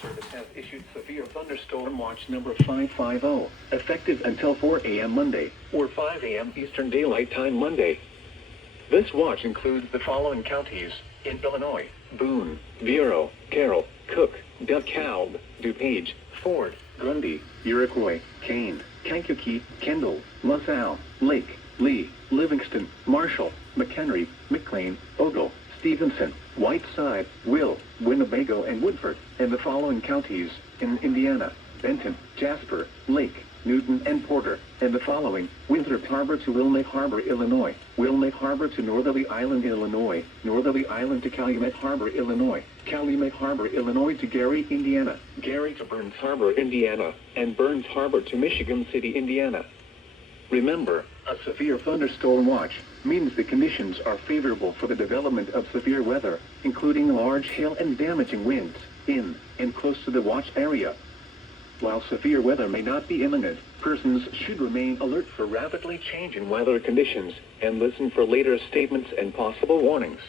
Service has issued severe thunderstorm watch number 550, effective until 4 a.m. Monday, or 5 a.m. Eastern Daylight Time Monday. This watch includes the following counties in Illinois: Boone, Bureau, Carroll, Cook, DeKalb, DuPage, Ford, Grundy, Iroquois, Kane, Kankakee, Kendall, LaSalle, Lake, Lee, Livingston, Marshall, McHenry, McLean, Ogle, Stevenson, Whiteside, Will, Winnebago, and Woodford, and the following counties in Indiana: Benton, Jasper, Lake, Newton, and Porter, and the following: Winthrop Harbor to Wilmette Harbor, Illinois; Wilmette Harbor to Northerly Island, Illinois; Northerly Island to Calumet Harbor, Illinois; Calumet Harbor, Illinois to Gary, Indiana; Gary to Burns Harbor, Indiana; and Burns Harbor to Michigan City, Indiana. Remember, a severe thunderstorm watch means the conditions are favorable for the development of severe weather, including large hail and damaging winds, in and close to the watch area. While severe weather may not be imminent, persons should remain alert for rapidly changing weather conditions and listen for later statements and possible warnings.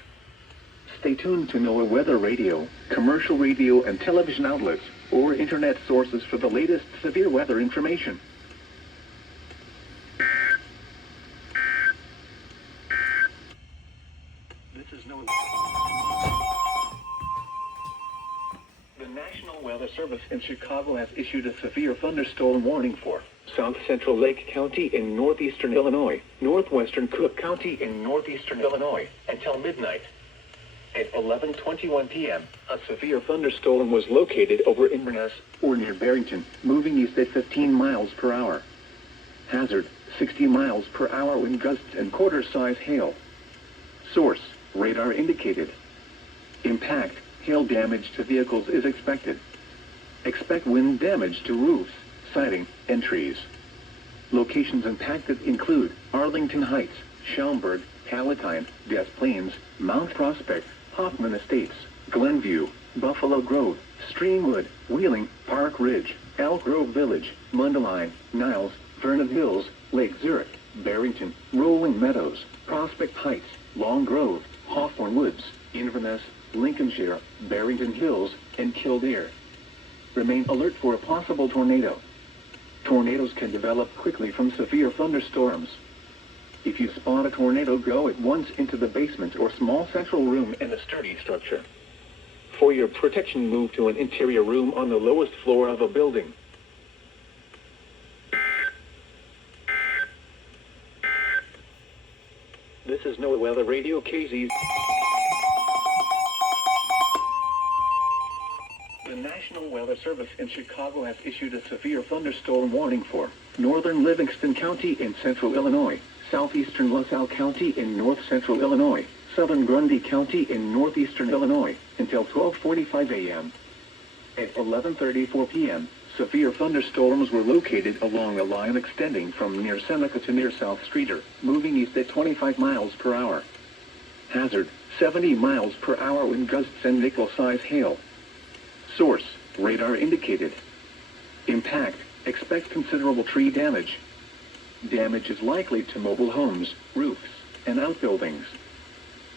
Stay tuned to NOAA weather radio, commercial radio and television outlets, or internet sources for the latest severe weather information. This is NOAA. The National Weather Service in Chicago has issued a severe thunderstorm warning for South Central Lake County in northeastern Illinois, northwestern Cook County in northeastern Illinois, until midnight. At 11:21 p.m., a severe thunderstorm was located over Inverness, or near Barrington, moving east at 15 miles per hour. Hazard: 60 miles per hour wind gusts and quarter-size hail. Source: radar indicated. Impact: hail damage to vehicles is expected. Expect wind damage to roofs, siding, and trees. Locations impacted include Arlington Heights, Schaumburg, Palatine, Des Plaines, Mount Prospect, Hoffman Estates, Glenview, Buffalo Grove, Streamwood, Wheeling, Park Ridge, Elk Grove Village, Mundelein, Niles, Vernon Hills, Lake Zurich, Barrington, Rolling Meadows, Prospect Heights, Long Grove, Hawthorne Woods, Inverness, Lincolnshire, Barrington Hills, and Kildare. Remain alert for a possible tornado. Tornadoes can develop quickly from severe thunderstorms. If you spot a tornado, go at once into the basement or small central room in a sturdy structure. For your protection, move to an interior room on the lowest floor of a building. This is NOAA Weather Radio KZ. The National Weather Service in Chicago has issued a severe thunderstorm warning for northern Livingston County in central Illinois, southeastern LaSalle County in north central Illinois, southern Grundy County in northeastern Illinois, until 12:45 a.m. At 11:34 p.m., severe thunderstorms were located along a line extending from near Seneca to near South Streeter, moving east at 25 miles per hour. Hazard: 70 miles per hour wind gusts and nickel-size hail. Source: radar indicated. Impact: expect considerable tree damage. Damage is likely to mobile homes, roofs, and outbuildings.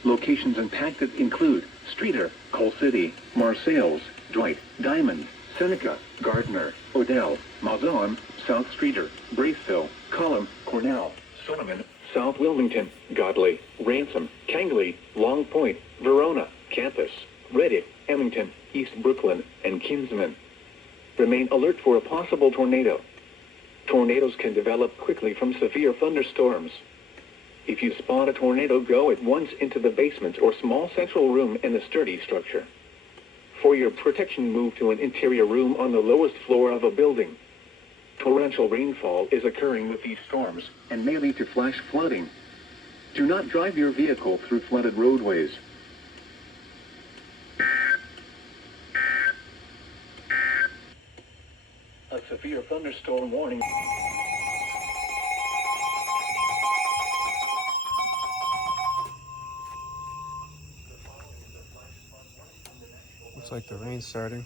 Locations impacted include Streeter, Coal City, Marseilles, Dwight, Diamond, Seneca, Gardner, Odell, Mazon, South Streeter, Braceville, Cullum, Cornell, Sonneman, South Wilmington, Godley, Ransom, Kangley, Long Point, Verona, Campus, Reddick, Emmington, East Brooklyn, and Kinsman. Remain alert for a possible tornado. Tornadoes can develop quickly from severe thunderstorms. If you spot a tornado, go at once into the basement or small central room in a sturdy structure. For your protection, move to an interior room on the lowest floor of a building. Torrential rainfall is occurring with these storms and may lead to flash flooding. Do not drive your vehicle through flooded roadways. A severe thunderstorm warning. Looks like the rain's starting.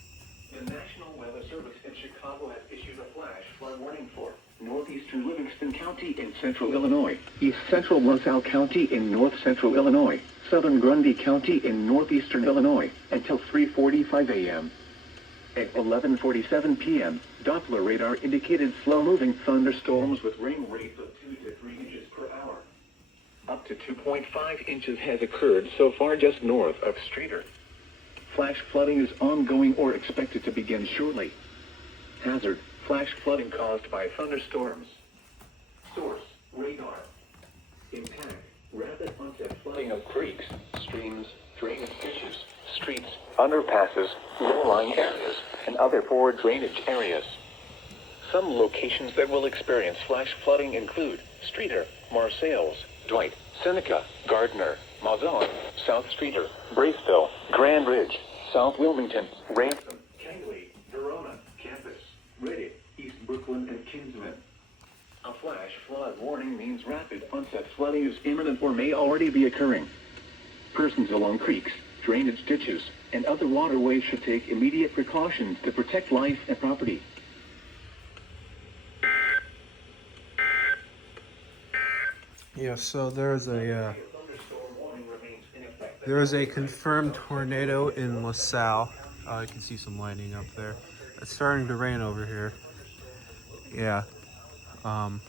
The National Weather Service in Chicago has issued a flash flood warning for northeastern Livingston County in central Illinois, east central LaSalle County in north central Illinois, southern Grundy County in northeastern Illinois, until 3:45 a.m. At 11:47 p.m., Doppler radar indicated slow-moving thunderstorms with rain rates of 2 to 3 inches per hour. Up to 2.5 inches has occurred so far just north of Streator. Flash flooding is ongoing or expected to begin shortly. Hazard: flash flooding caused by thunderstorms. Source: radar. Impact: rapid onset flooding of creeks, streams, drainage ditches, streets, underpasses, low-lying areas, and other poor drainage areas. Some locations that will experience flash flooding include Streator, Marseilles, Dwight, Seneca, Gardner, Mauzon, South Streator, Braceville, Grand Ridge, South Wilmington, Ransom, Kangley, Verona, Campus, Reddit, East Brooklyn, and Kinsman. A flash flood warning means rapid onset flooding is imminent or may already be occurring. Persons along creeks, drainage ditches, and other waterways should take immediate precautions to protect life and property. Yeah, so there is a confirmed tornado in LaSalle. You can see some lightning up there. It's starting to rain over here. Yeah. And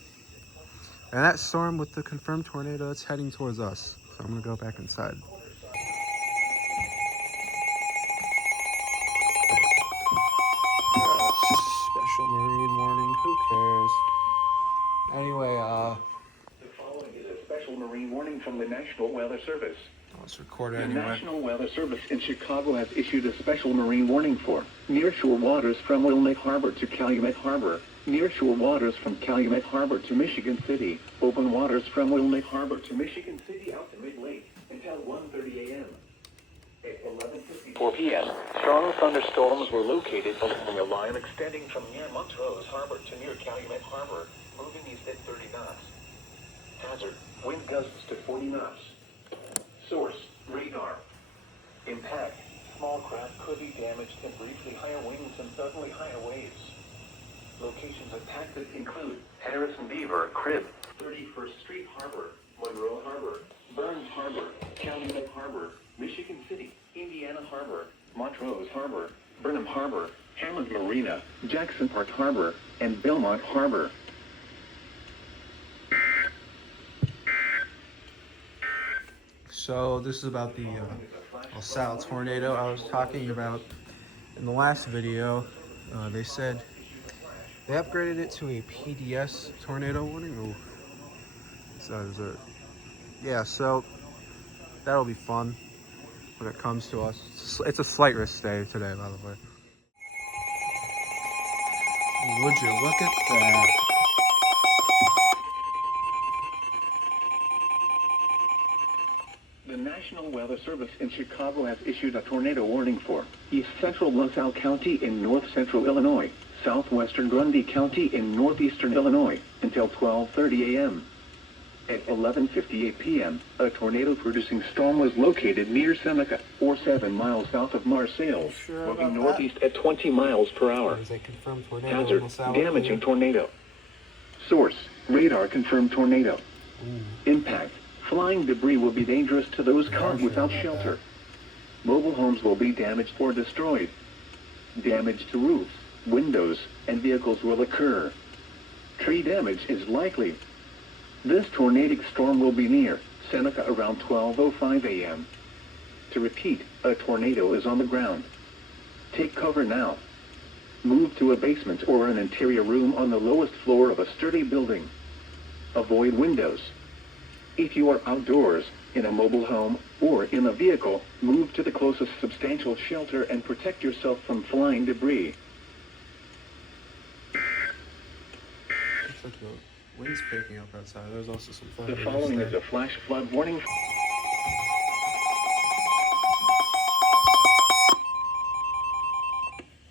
that storm with the confirmed tornado, it's heading towards us. So I'm gonna go back inside. Special marine warning. Who cares? Anyway, The following is a special marine warning from the National Weather Service. let's record it The anyway. National Weather Service in Chicago has issued a special marine warning for nearshore waters from Wilmette Harbor to Calumet Harbor, nearshore waters from Calumet Harbor to Michigan City, open waters from Wilmette Harbor to Michigan City out to mid-lake until 1:30 a.m. At 11:54 p.m., strong thunderstorms were located along a line extending from near Montrose Harbor to near Calumet Harbor, moving east at 30 knots. Hazard: wind gusts to 40 knots. Source: radar. Impact: small craft could be damaged and briefly higher winds and suddenly higher waves. Locations impacted include Harrison Beaver, Crib, 31st Street Harbor, Monroe Harbor, Burns Harbor, Calumet Harbor, Michigan City, Indiana Harbor, Montrose Harbor, Burnham Harbor, Hammond Marina, Jackson Park Harbor, and Belmont Harbor. So this is about the LaSalle tornado I was talking about in the last video. They said they upgraded it to a PDS tornado warning. Ooh. Yeah, so that'll be fun when it comes to us. It's a slight risk day today, by the way. Would you look at that? The National Weather Service in Chicago has issued a tornado warning for east central LaSalle County in north central Illinois, southwestern Grundy County in northeastern Illinois until 12:30 a.m. At 11:58 p.m., a tornado-producing storm was located near Seneca, or 7 miles south of Marseilles, moving northeast at 20 miles per hour. There's a confirmed tornado. Hazard: in LaSalle. damaging tornado. Source: radar confirmed tornado. Impact: flying debris will be dangerous to those caught without shelter. Mobile homes will be damaged or destroyed. Damage to roofs, windows, and vehicles will occur. Tree damage is likely. This tornadic storm will be near Seneca around 12:05 a.m. To repeat, a tornado is on the ground. Take cover now. Move to a basement or an interior room on the lowest floor of a sturdy building. Avoid windows. If you are outdoors, in a mobile home, or in a vehicle, move to the closest substantial shelter and protect yourself from flying debris. Looks like the wind's picking up outside. There's also some The following is a flash flood warning.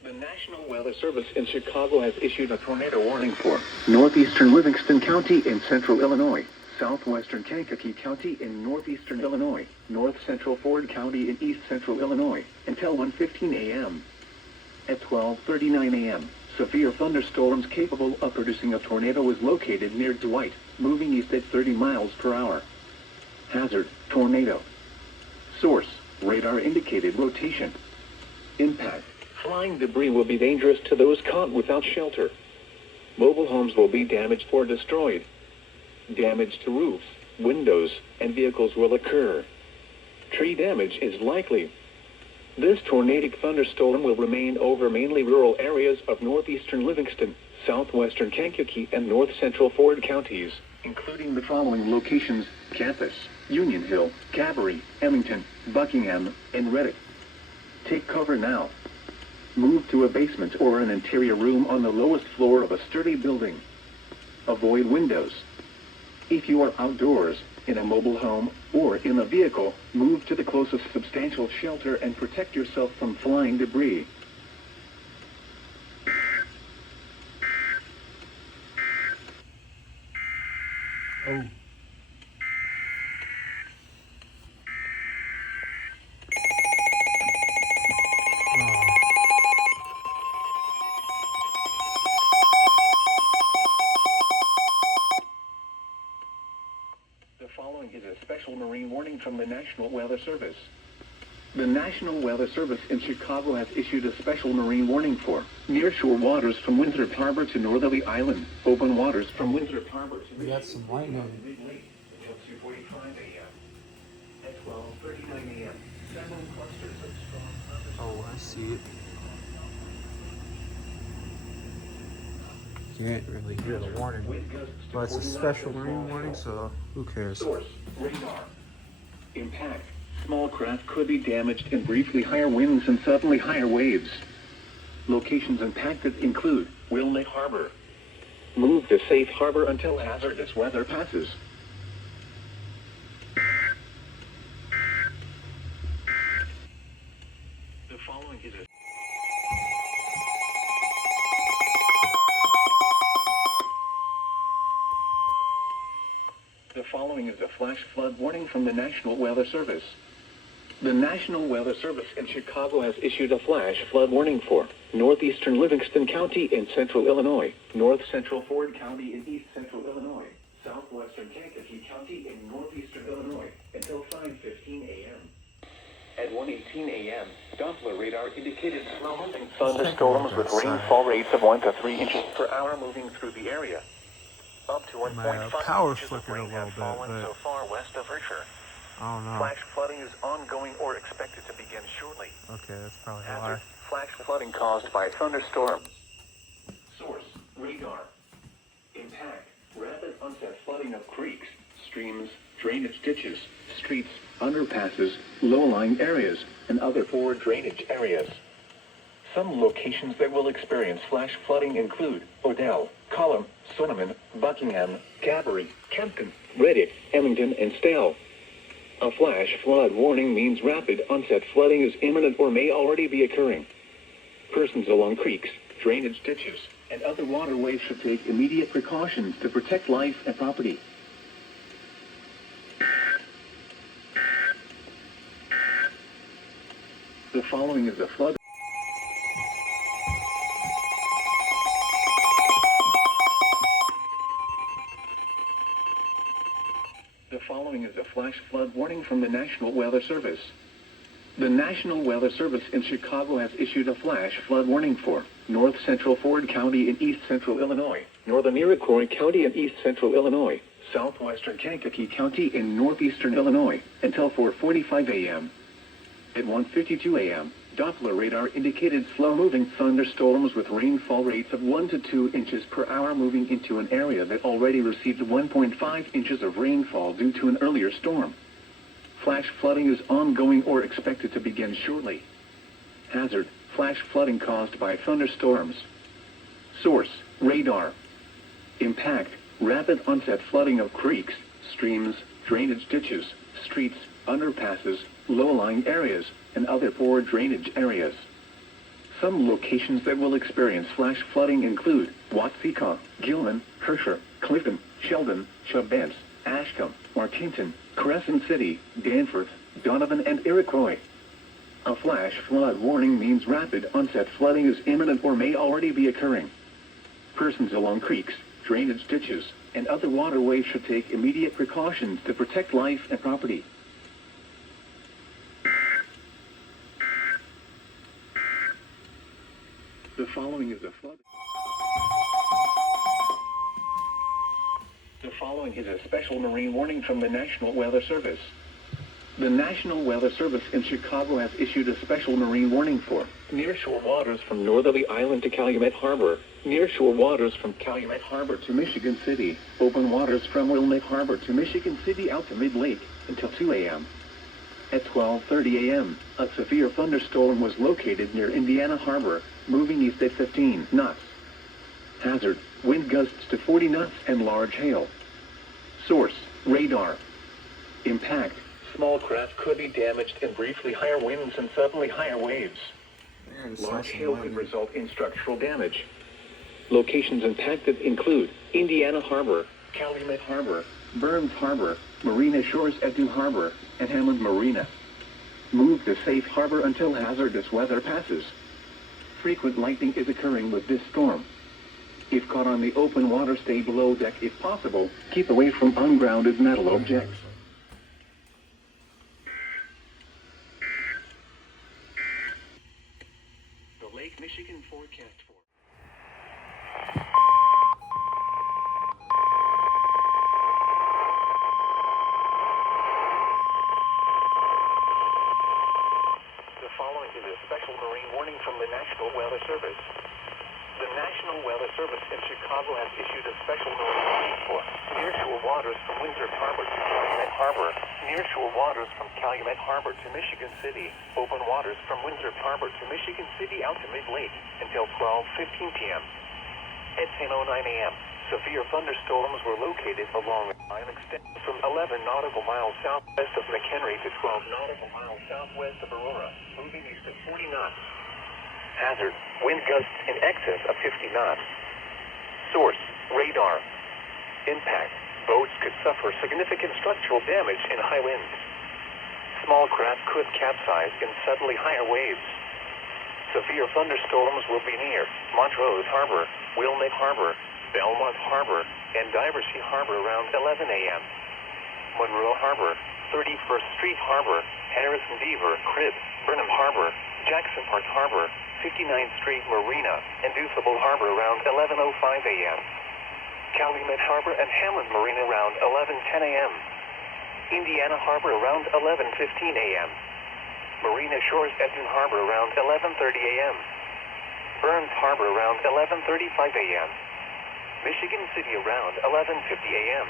The National Weather Service in Chicago has issued a tornado warning for northeastern Livingston County in central Illinois, southwestern Kankakee County in northeastern Illinois, north central Ford County in east central Illinois, until 1:15 a.m. At 12:39 a.m., severe thunderstorms capable of producing a tornado was located near Dwight, moving east at 30 miles per hour. Hazard: tornado. Source: radar indicated rotation. Impact: Flying debris will be dangerous to those caught without shelter. Mobile homes will be damaged or destroyed. Damage to roofs, windows, and vehicles will occur. Tree damage is likely. This tornadic thunderstorm will remain over mainly rural areas of northeastern Livingston, southwestern Kankakee, and north central Ford counties, including the following locations: Campus, Union Hill, Cabaret, Emmington, Buckingham, and Reddick. Take cover now. Move to a basement or an interior room on the lowest floor of a sturdy building. Avoid windows. If you are outdoors, in a mobile home, or in a vehicle, move to the closest substantial shelter and protect yourself from flying debris. Oh. The following is a special marine warning from the National Weather Service. The National Weather Service in Chicago has issued a special marine warning for nearshore waters from Winthrop Harbor to Northerly Island, open waters from Winthrop Harbor to... We got some lightning. Until 2:45 a.m. At 12:39 a.m., several clusters of strong... Oh, I see it. Can't really hear the warning, but it's a special marine warning, so who cares? Source, radar. Impact. Small craft could be damaged in briefly higher winds and suddenly higher waves. Locations impacted include Wilmette Harbor. Move to safe harbor until hazardous weather passes. The following is a... The following is a flash flood warning from the National Weather Service. The National Weather Service in Chicago has issued a flash flood warning for northeastern Livingston County in central Illinois, north central Ford County in east central Illinois, southwestern Kankakee County in northeastern Illinois until 5:15 a.m. At 1:18 a.m., Doppler radar indicated slow-moving thunderstorms with rainfall rates of 1 to 3 inches per hour moving through the area. Up to 1.5 power inches of flickered a rain little have bit, fallen but so far west of Richer. I don't know. Flash flooding is ongoing or expected to begin shortly. Okay, that's probably why. Hazard: flash flooding caused by thunderstorms. Source: radar. Impact: rapid onset flooding of creeks, streams, drainage ditches, streets, underpasses, low-lying areas, and other forward drainage areas. Some locations that will experience flash flooding include Odell, Colham, Sonneman, Buckingham, Cabaret, Kempton, Reddick, Emmington, and Stale. A flash flood warning means rapid onset flooding is imminent or may already be occurring. Persons along creeks, drainage ditches, and other waterways should take immediate precautions to protect life and property. The following is a flood. The following is a flash flood warning from the National Weather Service. The National Weather Service in Chicago has issued a flash flood warning for north central Ford County in east central Illinois, northern Iroquois County in east central Illinois, southwestern Kankakee County in northeastern Illinois until 4:45 a.m. At 1:52 a.m., Doppler radar indicated slow-moving thunderstorms with rainfall rates of 1 to 2 inches per hour moving into an area that already received 1.5 inches of rainfall due to an earlier storm. Flash flooding is ongoing or expected to begin shortly. Hazard: flash flooding caused by thunderstorms. Source: radar. Impact: rapid onset flooding of creeks, streams, drainage ditches, streets, underpasses, low-lying areas, and other forward drainage areas. Some locations that will experience flash flooding include Watseka, Gilman, Herscher, Clifton, Sheldon, Chabance, Ashcombe, Martinton, Crescent City, Danforth, Donovan, and Iroquois. A flash flood warning means rapid onset flooding is imminent or may already be occurring. Persons along creeks, drainage ditches, and other waterways should take immediate precautions to protect life and property. The following is a flood. The following is a special marine warning from the National Weather Service. The National Weather Service in Chicago has issued a special marine warning for nearshore waters from Northerly Island to Calumet Harbor, nearshore waters from Calumet Harbor to Michigan City, open waters from Wilmette Harbor to Michigan City out to mid-lake until 2 a.m. At 12:30 a.m., a severe thunderstorm was located near Indiana Harbor, moving east at 15 knots. Hazard, wind gusts to 40 knots and large hail. Source, radar. Impact, small craft could be damaged in briefly higher winds and suddenly higher waves. Large hail could result in structural damage. Locations impacted include Indiana Harbor, Calumet Harbor, Burns Harbor, Marina Shores at New Harbor, and Hammond Marina. Move to safe harbor until hazardous weather passes. Frequent lightning is occurring with this storm. If caught on the open water, stay below deck if possible. Keep away from ungrounded metal objects. The Lake Michigan forecast for the following is a special marine warning from the National Weather Service. The National Weather Service in Chicago has issued a special marine warning for nearshore waters from Winthrop Harbor to Calumet Harbor, nearshore waters from Calumet Harbor to Michigan City, open waters from Winthrop Harbor to Michigan City out to mid-lake until 12:15 p.m. At 10:09 a.m., severe thunderstorms were located along a line extending from 11 nautical miles southwest of McHenry to 12 nautical miles southwest of Aurora, moving east at 40 knots. Hazard, wind gusts in excess of 50 knots. Source, radar. Impact, boats could suffer significant structural damage in high winds. Small craft could capsize in suddenly higher waves. Severe thunderstorms will be near Montrose Harbor, Wilmette Harbor, Belmont Harbor, and Diversey Harbor around 11 a.m. Monroe Harbor, 31st Street Harbor, Harrison Beaver, Cribb, Burnham Harbor, Jackson Park Harbor, 59th Street Marina, and Deuceable Harbor around 11:05 a.m. Calumet Harbor and Hammond Marina around 11:10 a.m. Indiana Harbor around 11:15 a.m. Marina Shores at New Harbor around 11:30 a.m. Burns Harbor around 11:35 a.m. Michigan City around 11:50 a.m.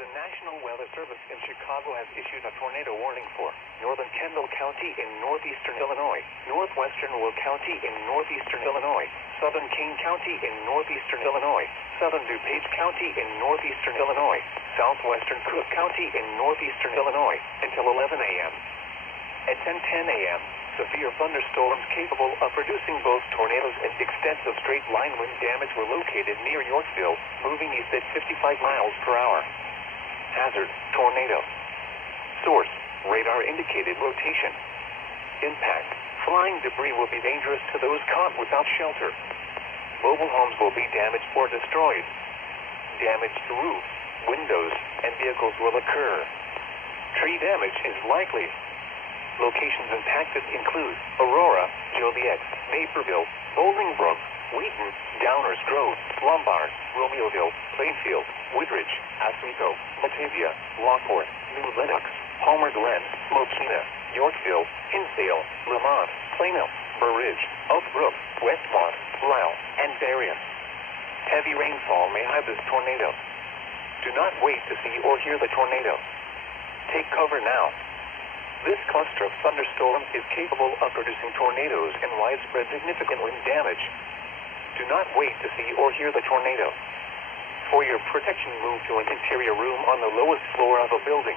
The National Weather Service in Chicago has issued a tornado warning for northern Kendall County in northeastern Illinois, northwestern Will County in northeastern Illinois, southern Kane County in northeastern Illinois, southern DuPage County in northeastern Illinois, southwestern Cook County in northeastern Illinois until 11 a.m. At 10:10 a.m., severe thunderstorms capable of producing both tornadoes and extensive straight-line wind damage were located near Yorkville, moving east at 55 miles per hour. Hazard, tornado. Source, radar indicated rotation. Impact, flying debris will be dangerous to those caught without shelter. Mobile homes will be damaged or destroyed. Damage to roofs, windows, and vehicles will occur. Tree damage is likely. Locations impacted include Aurora, Joliet, Naperville, Bolingbrook, Wheaton, Downers Grove, Lombard, Romeoville, Plainfield, Woodridge, Oswego, Batavia, Lockport, New Lenox, Palmer Glen, Mokina, Yorkville, Hinsdale, Lamont, Plano, Burr Ridge, Oak Brook, Westmont, Lisle, and Darien. Heavy rainfall may hide this tornado. Do not wait to see or hear the tornado. Take cover now. This cluster of thunderstorms is capable of producing tornadoes and widespread significant wind damage. Do not wait to see or hear the tornado. For your protection, move to an interior room on the lowest floor of a building.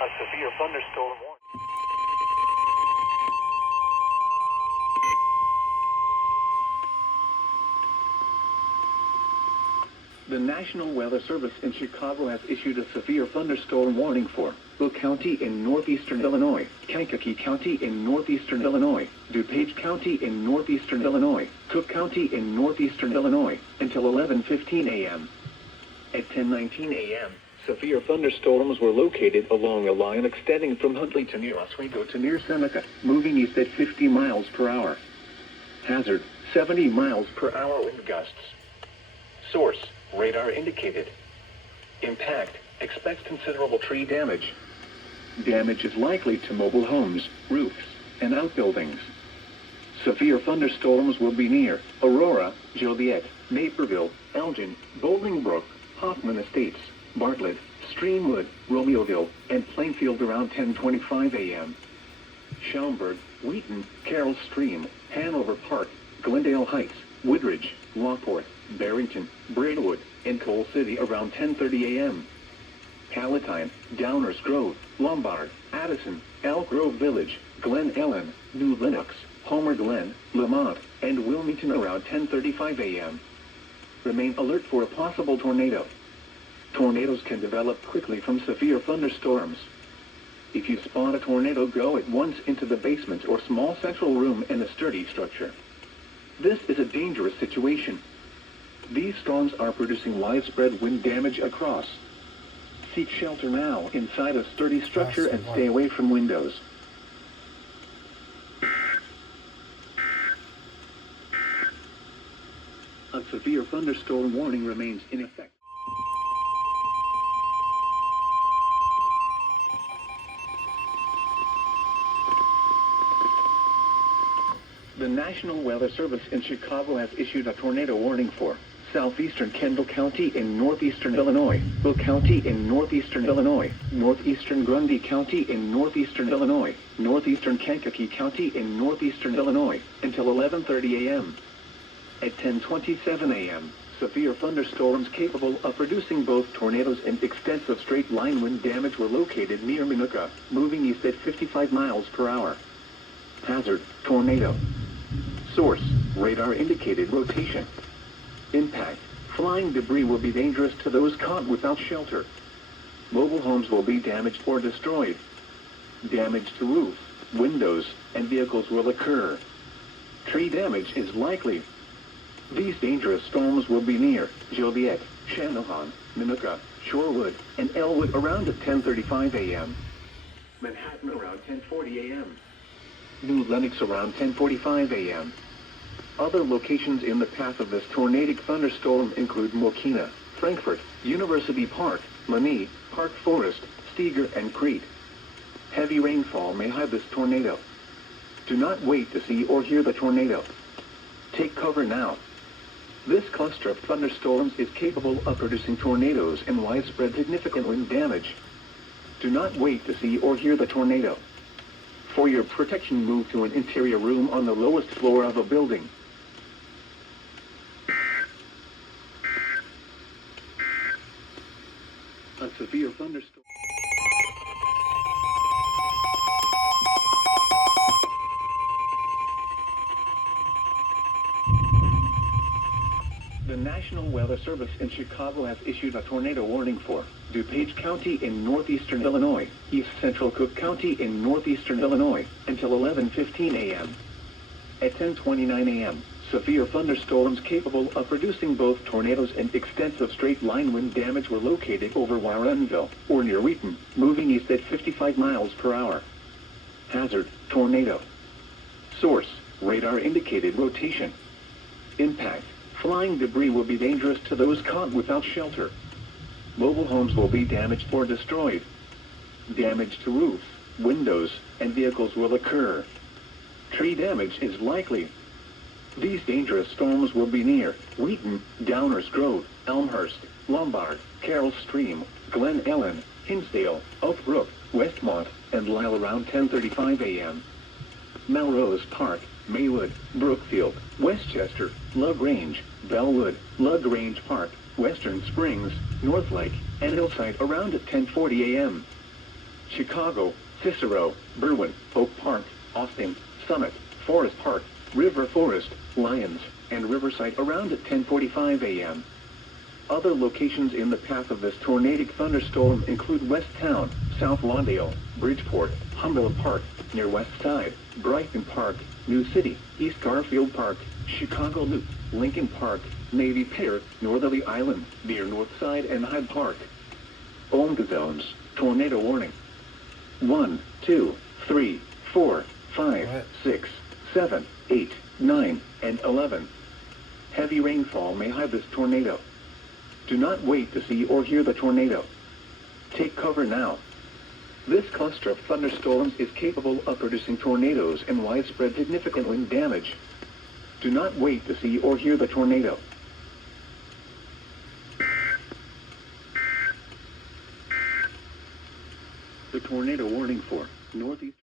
A severe thunderstorm warning. The National Weather Service in Chicago has issued a severe thunderstorm warning for Will County in northeastern Illinois, Kankakee County in northeastern Illinois, DuPage County in northeastern Illinois, Cook County in northeastern Illinois, until 11:15 a.m. At 10:19 a.m., severe thunderstorms were located along a line extending from Huntley to near Oswego to near Seneca, moving east at 50 miles per hour. Hazard, 70 miles per hour wind gusts. Source, radar indicated. Impact, expect considerable tree damage. Damage is likely to mobile homes, roofs, and outbuildings. Severe thunderstorms will be near Aurora, Joliet, Naperville, Elgin, Bolingbrook, Hoffman Estates, Bartlett, Streamwood, Romeoville, and Plainfield around 10:25 a.m. Schaumburg, Wheaton, Carroll Stream, Hanover Park, Glendale Heights, Woodridge, Lockport, Barrington, Braidwood, and Coal City around 10:30 a.m. Palatine, Downers Grove, Lombard, Addison, Elk Grove Village, Glen Ellen, New Lenox, Homer Glen, Lamont, and Wilmington around 10:35 a.m. Remain alert for a possible tornado. Tornadoes can develop quickly from severe thunderstorms. If you spot a tornado, go at once into the basement or small central room in a sturdy structure. This is a dangerous situation. These storms are producing widespread wind damage across. Seek shelter now inside a sturdy structure and stay away from windows. A severe thunderstorm warning remains in effect. The National Weather Service in Chicago has issued a tornado warning for southeastern Kendall County in northeastern Illinois, Will County in northeastern Illinois, northeastern Grundy County in northeastern Illinois, northeastern Kankakee County in northeastern Illinois, until 11:30 a.m. At 10:27 a.m., severe thunderstorms capable of producing both tornadoes and extensive straight-line wind damage were located near Minooka, moving east at 55 miles per hour. Hazard, tornado. Source, radar indicated rotation. Impact, flying debris will be dangerous to those caught without shelter. Mobile homes will be damaged or destroyed. Damage to roofs, windows, and vehicles will occur. Tree damage is likely. These dangerous storms will be near Joliet, Channahon, Minooka, Shorewood, and Elwood around at 10:35 a.m. Manhattan around 10:40 a.m. New Lenox around 10:45 a.m. Other locations in the path of this tornadic thunderstorm include Mokina, Frankfort, University Park, Lanier, Park Forest, Steger, and Crete. Heavy rainfall may hide this tornado. Do not wait to see or hear the tornado. Take cover now. This cluster of thunderstorms is capable of producing tornadoes and widespread significant wind damage. Do not wait to see or hear the tornado. For your protection, move to an interior room on the lowest floor of a building. A severe thunderstorm. The National Weather Service in Chicago has issued a tornado warning for DuPage County in northeastern Illinois, East Central Cook County in northeastern Illinois, until 11:15 a.m. At 10:29 a.m., severe thunderstorms capable of producing both tornadoes and extensive straight-line wind damage were located over Warrenville or near Wheaton, moving east at 55 miles per hour. Hazard, tornado. Source, radar indicated rotation. Impact, flying debris will be dangerous to those caught without shelter. Mobile homes will be damaged or destroyed. Damage to roofs, windows, and vehicles will occur. Tree damage is likely. These dangerous storms will be near Wheaton, Downers Grove, Elmhurst, Lombard, Carroll Stream, Glen Ellen, Hinsdale, Oak Brook, Westmont, and Lisle around 10:35 a.m. Melrose Park, Maywood, Brookfield, Westchester, LaGrange, Bellwood, LaGrange Park, Western Springs, Northlake, and Hillside around at 10:40 a.m. Chicago, Cicero, Berwyn, Oak Park, Austin, Summit, Forest Park, River Forest, Lyons, and Riverside around at 10:45 a.m. Other locations in the path of this tornadic thunderstorm include West Town, South Lawndale, Bridgeport, Humboldt Park, near West Side, Brighton Park, New City, East Garfield Park, Chicago Loop, Lincoln Park, Navy Pier, Northerly Island, near North Side and Hyde Park. Ohm zones, tornado warning. 1, 2, 3, 4, 5, 6, 7, 8, 9, and 11. Heavy rainfall may hide this tornado. Do not wait to see or hear the tornado. Take cover now. This cluster of thunderstorms is capable of producing tornadoes and widespread significant wind damage. Do not wait to see or hear the tornado. The tornado warning for Northeast